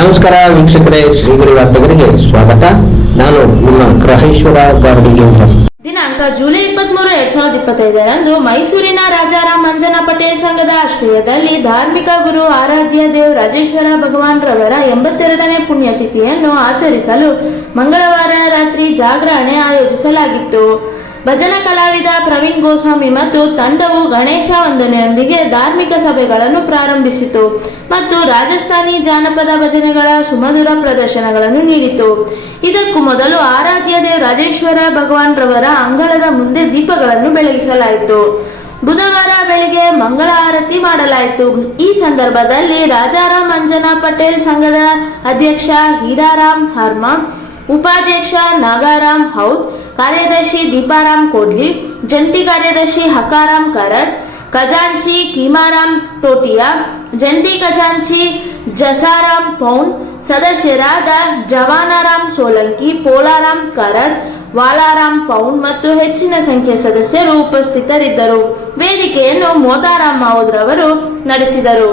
ನಮಸ್ಕಾರ ವೀಕ್ಷಕರೇ, ಶ್ರೀಗಿರಿ ವಾರ್ತೆಗರಿಗೆ ಸ್ವಾಗತ. ನಾನು ನಿಮ್ಮ ಗ್ರಹೇಶ್ವರ ಗಾರ್ಡಿಗೇಂದ್ರ ದಿನಾಂಕ ಜುಲೈ ಇಪ್ಪತ್ಮೂರು, ಎರಡ್ ಸಾವಿರದ ಇಪ್ಪತ್ತೈದರಂದು ಮೈಸೂರಿನ ರಾಜಾರಾಮ್ ಮಂಜನಾ ಪಟೇಲ್ ಸಂಘದ ಆಶ್ರಯದಲ್ಲಿ ಧಾರ್ಮಿಕ ಗುರು ಆರಾಧ್ಯ ದೇವ್ ರಾಜೇಶ್ವರ ಭಗವಾನ್ ರವರ ಎಂಬತ್ತೆರಡನೇ ಪುಣ್ಯತಿಥಿಯನ್ನು ಆಚರಿಸಲು ಮಂಗಳವಾರ ರಾತ್ರಿ ಜಾಗರಣೆ ಆಯೋಜಿಸಲಾಗಿತ್ತು. ಭಜನ ಕಲಾವಿದ ಪ್ರವೀಣ್ ಗೋಸ್ವಾಮಿ ಮತ್ತು ತಂಡವು ಗಣೇಶ ವಂದನೆಯೊಂದಿಗೆ ಧಾರ್ಮಿಕ ಸಭೆಗಳನ್ನು ಪ್ರಾರಂಭಿಸಿತು ಮತ್ತು ರಾಜಸ್ಥಾನಿ ಜಾನಪದ ಭಜನೆಗಳ ಸುಮಧುರ ಪ್ರದರ್ಶನಗಳನ್ನು ನೀಡಿತು. ಇದಕ್ಕೂ ಮೊದಲು ಆರಾಧ್ಯ ದೇವ್ ರಾಜೇಶ್ವರ ಭಗವಾನ್ ರವರ ಅಂಗಳದ ಮುಂದೆ ದೀಪಗಳನ್ನು ಬೆಳಗಿಸಲಾಯಿತು. ಬುಧವಾರ ಬೆಳಗ್ಗೆ ಮಂಗಳ ಆರತಿ ಮಾಡಲಾಯಿತು. ಈ ಸಂದರ್ಭದಲ್ಲಿ ರಾಜಾರಾಮ್ ಅಂಜನಾ ಪಟೇಲ್ ಸಂಘದ ಅಧ್ಯಕ್ಷ ಹೀರಾರಾಮ್ ಹರ್ಮಾ ಉಪಾಧ್ಯಕ್ಷ ನಾಗಾರಾಮ್ ಹೌದ್, ಕಾರ್ಯದರ್ಶಿ ದೀಪಾರಾಮ್ ಕೋಡ್ಲಿ, ಜಂಟಿ ಕಾರ್ಯದರ್ಶಿ ಹಕಾರಾಮ್ ಕರತ್, ಖಜಾಂಚಿ ಕೀಮಾರಾಮ್ ಟೋಟಿಯಾ, ಜಂಟಿ ಖಜಾಂಚಿ ಜಸಾರಾಮ್ ಪೌನ್, ಸದಸ್ಯರಾದ ಜವಾನಾರಾಮ್ ಸೋಲಂಕಿ, ಪೋಲಾರಾಮ್ ಕರತ್, ವಾಲಾರಾಮ್ ಪೌನ್ ಮತ್ತು ಹೆಚ್ಚಿನ ಸಂಖ್ಯೆಯ ಸದಸ್ಯರು ಉಪಸ್ಥಿತರಿದ್ದರು. ವೇದಿಕೆಯನ್ನು ಮೋತಾರಾಮ್ ಮಾವುದ್ರವರು ನಡೆಸಿದರು.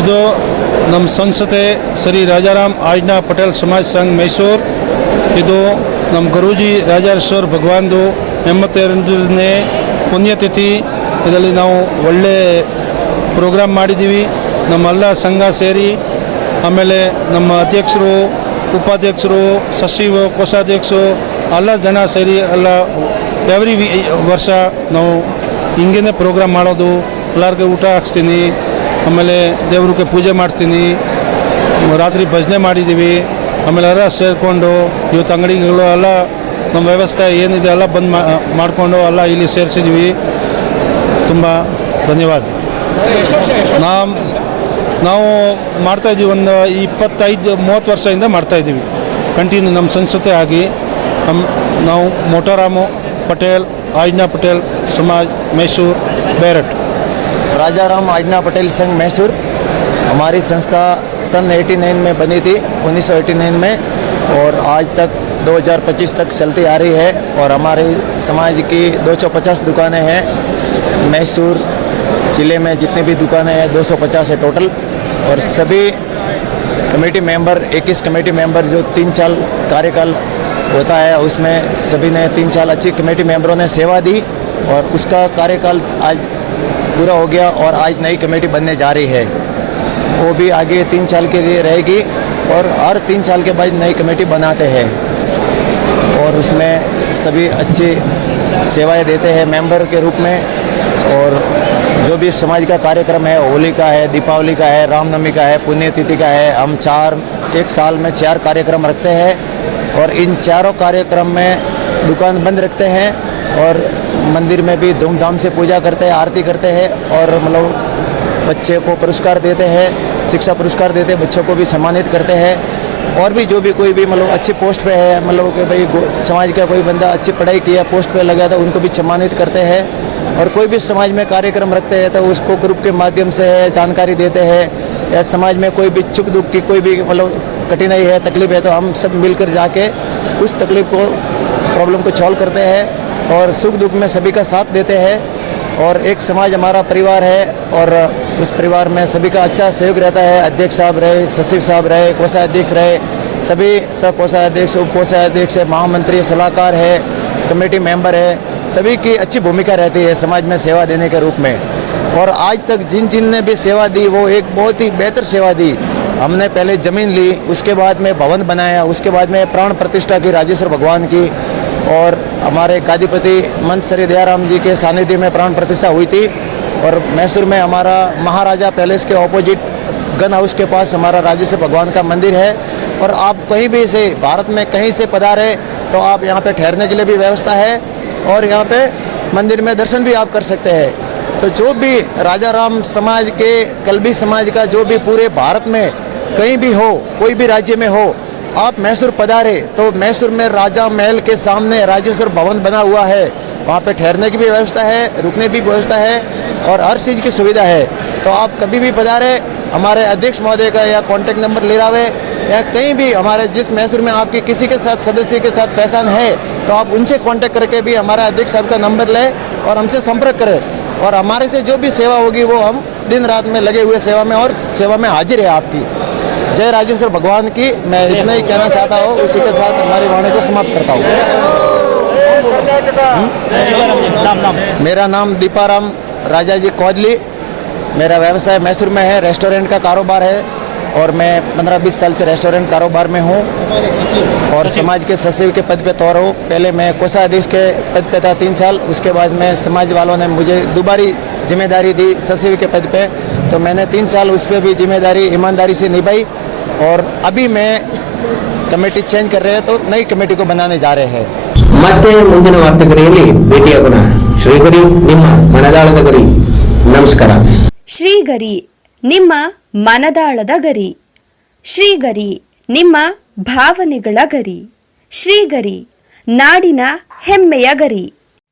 ಇದು ನಮ್ಮ ಸಂಸತೆ ಶ್ರೀ ರಾಜಾರಾಮ್ ಆಜ್ಞಾ ಪಟೇಲ್ ಸಮಾಜ ಸಂಘ ಮೈಸೂರು. ಇದು ನಮ್ಮ ಗುರೂಜಿ ರಾಜೇಶ್ವರ್ ಭಗವಾನ್ದು ಎಂಬತ್ತೆರಡನೇ ಪುಣ್ಯತಿಥಿ. ಇದರಲ್ಲಿ ನಾವು ಒಳ್ಳೆ ಪ್ರೋಗ್ರಾಮ್ ಮಾಡಿದ್ದೀವಿ. ನಮ್ಮೆಲ್ಲ ಸಂಘ ಸೇರಿ. ಆಮೇಲೆ ನಮ್ಮ ಅಧ್ಯಕ್ಷರು, ಉಪಾಧ್ಯಕ್ಷರು ಸಚಿವ ಕೋಶಾಧ್ಯಕ್ಷರು, ಎಲ್ಲ ಜನ ಸೇರಿ ಎಲ್ಲ ಎವ್ರಿ ವರ್ಷ ನಾವು ಹಿಂಗೇನೆ ಪ್ರೋಗ್ರಾಮ್ ಮಾಡೋದು. ಎಲ್ಲರಿಗೂ ಊಟ ಹಾಕ್ಸ್ತೀನಿ. ಆಮೇಲೆ ದೇವ್ರಿಗೆ ಪೂಜೆ ಮಾಡ್ತೀನಿ, ರಾತ್ರಿ ಭಜನೆ ಮಾಡಿದ್ದೀವಿ ಆಮೇಲೆ ಎಲ್ಲ ಸೇರಿಕೊಂಡು ಇವತ್ತು ಅಂಗಡಿಗಳು ಎಲ್ಲ ನಮ್ಮ ವ್ಯವಸ್ಥೆ ಏನಿದೆ ಎಲ್ಲ ಬಂದ್ ಮಾಡಿಕೊಂಡು ಎಲ್ಲ ಇಲ್ಲಿ ಸೇರಿಸಿದ್ದೀವಿ ತುಂಬ ಧನ್ಯವಾದ. ನಾವು ನಾವು ಮಾಡ್ತಾಯಿದ್ದೀವಿ ಒಂದು ಇಪ್ಪತ್ತೈದು, ಮೂವತ್ತು ವರ್ಷದಿಂದ ಮಾಡ್ತಾಯಿದ್ದೀವಿ ಕಂಟಿನ್ಯೂ ನಮ್ಮ ಸಂಸ್ಕೃತಿ ಆಗಿ ನಮ್ಮ ನಾವು ಮೋಟಾರಾಮು ಪಟೇಲ್ ಆಯ್ನಾ ಪಟೇಲ್, ಸಮಾಜ್, ಮೈಸೂರು, ಬೇರಟ್. राजाराम आजना पटेल संघ मैसूर, हमारी संस्था सन 89 में बनी थी 1989 में, और आज तक 2025 तक चलती आ रही है, और हमारे समाज की 250 दुकानें हैं, मैसूर ज़िले में जितनी भी दुकानें हैं 250 है टोटल और सभी कमेटी मेंबर 21 कमेटी मेंबर जो तीन साल कार्यकाल होता है, उसमें सभी ने तीन साल अच्छी कमेटी मेंबरों ने सेवा दी, और उसका कार्यकाल आज पूरा हो गया और आज नई कमेटी बनने जा रही है। वो भी आगे तीन साल के लिए रहेगी और हर तीन साल के बाद नई कमेटी बनाते हैं। और उसमें सभी अच्छी सेवाएँ देते हैं मेंबर के रूप में। और जो भी समाज का कार्यक्रम है, होली का है, दीपावली का है, रामनवमी का है, पुण्यतिथि का है, हम चार, एक साल में चार कार्यक्रम रखते हैं। और इन चारों कार्यक्रम में दुकान बंद रखते हैं और मंदिर में भी धूमधाम से पूजा करते हैं, आरती करते हैं और मतलब बच्चे को पुरस्कार देते हैं, शिक्षा पुरस्कार देते हैं, बच्चों को भी सम्मानित करते हैं। और भी जो भी कोई भी मतलब अच्छी पोस्ट पे है मतलब कि भाई समाज का कोई बंदा अच्छी पढ़ाई किया पोस्ट पे लगा था उनको भी सम्मानित करते हैं। और कोई भी समाज में कार्यक्रम रखते हैं तो उसको ग्रुप के माध्यम से जानकारी देते हैं। या समाज में कोई भी सुख दुख की कोई भी मतलब कठिनाई है, तकलीफ़ है तो हम सब मिलकर जाके उस तकलीफ़ को, प्रॉब्लम को सॉल्व करते हैं। और सुख दुख में सभी का साथ देते हैं और एक समाज हमारा परिवार है और उस परिवार में सभी का अच्छा सहयोग रहता है। अध्यक्ष साहब रहे, सचिव साहब रहे, कोषाध्यक्ष रहे, सभी सब कोषाध्यक्ष उप कोषाध्यक्ष महामंत्री, सलाहकार है, कमेटी मेंबर है, सभी की अच्छी भूमिका रहती है समाज में सेवा देने के रूप में। और आज तक जिन जिन ने भी सेवा दी, वो एक बहुत ही बेहतर सेवा दी। हमने पहले ज़मीन ली, उसके बाद में भवन बनाया, उसके बाद में प्राण प्रतिष्ठा की राजेश्वर भगवान की और हमारे गादीपति मंत श्री दयाराम जी के सानिध्य में प्राण प्रतिष्ठा हुई थी और मैसूर में हमारा महाराजा पैलेस के ऑपोजिट गन हाउस के पास हमारा राजेश्वर भगवान का मंदिर है। और आप कहीं भी से भारत में कहीं से पधारे तो आप यहाँ पे ठहरने के लिए भी व्यवस्था है और यहाँ पे मंदिर में दर्शन भी आप कर सकते हैं। तो जो भी राजा राम समाज के, कलबी समाज का जो भी पूरे भारत में कहीं भी हो, कोई भी राज्य में हो आप मैसूर पधारे तो मैसूर में राजा महल के सामने राजेश्वर भवन बना हुआ है। वहाँ पे ठहरने की भी व्यवस्था है, रुकने की व्यवस्था है और हर चीज़ की सुविधा है। तो आप कभी भी पधारे, हमारे अध्यक्ष महोदय का या कॉन्टैक्ट नंबर ले रहा या कहीं भी हमारे जिस मैसूर में आपके किसी के साथ सदस्य के साथ पहचान है तो आप उनसे कांटेक्ट करके भी हमारे अध्यक्ष साहब का नंबर लें और हमसे संपर्क करें। और हमारे से जो भी सेवा होगी, वो हम दिन रात में लगे हुए सेवा में और सेवा में हाजिर है आपकी। जय राजेश्वर भगवान की, मैं इतना ही कहना चाहता हूँ, उसी के साथ हमारी वाणी को समाप्त करता हूँ। मेरा नाम दीपाराम राजा जी कोदली मेरा व्यवसाय मैसूर में है, रेस्टोरेंट का कारोबार है, और मैं 15-20 साल से रेस्टोरेंट कारोबार में हूँ, और समाज के सचिव के पद पे तौर हूँ। पहले मैं कोषाधीश के पद पे था तीन साल, उसके बाद मैं समाज वालों ने मुझे दोबारी जिम्मेदारी दी सचिव के पद पे तो मैंने तीन साल उस पर भी जिम्मेदारी ईमानदारी से निभाई और अभी मैं कमेटी चेंज कर रहे हैं तो नई कमेटी को बनाने जा रहे हैं ಮತ್ತೆ ಮುಂದಿನ ವಾರ್ತೆಗರಿಯಲ್ಲಿ ಭೇಟಿಯಾಗೋಣ ಶ್ರೀಗರಿ ನಿಮ್ಮ ಮನದಾಳದ ಗರಿ ನಮಸ್ಕಾರ ಶ್ರೀಗರಿ ನಿಮ್ಮ ಮನದಾಳದ ಗರಿ ಶ್ರೀಗರಿ ನಿಮ್ಮ ಭಾವನೆಗಳ ಗರಿ ಶ್ರೀಗರಿ ನಾಡಿನ ಹೆಮ್ಮೆಯ ಗರಿ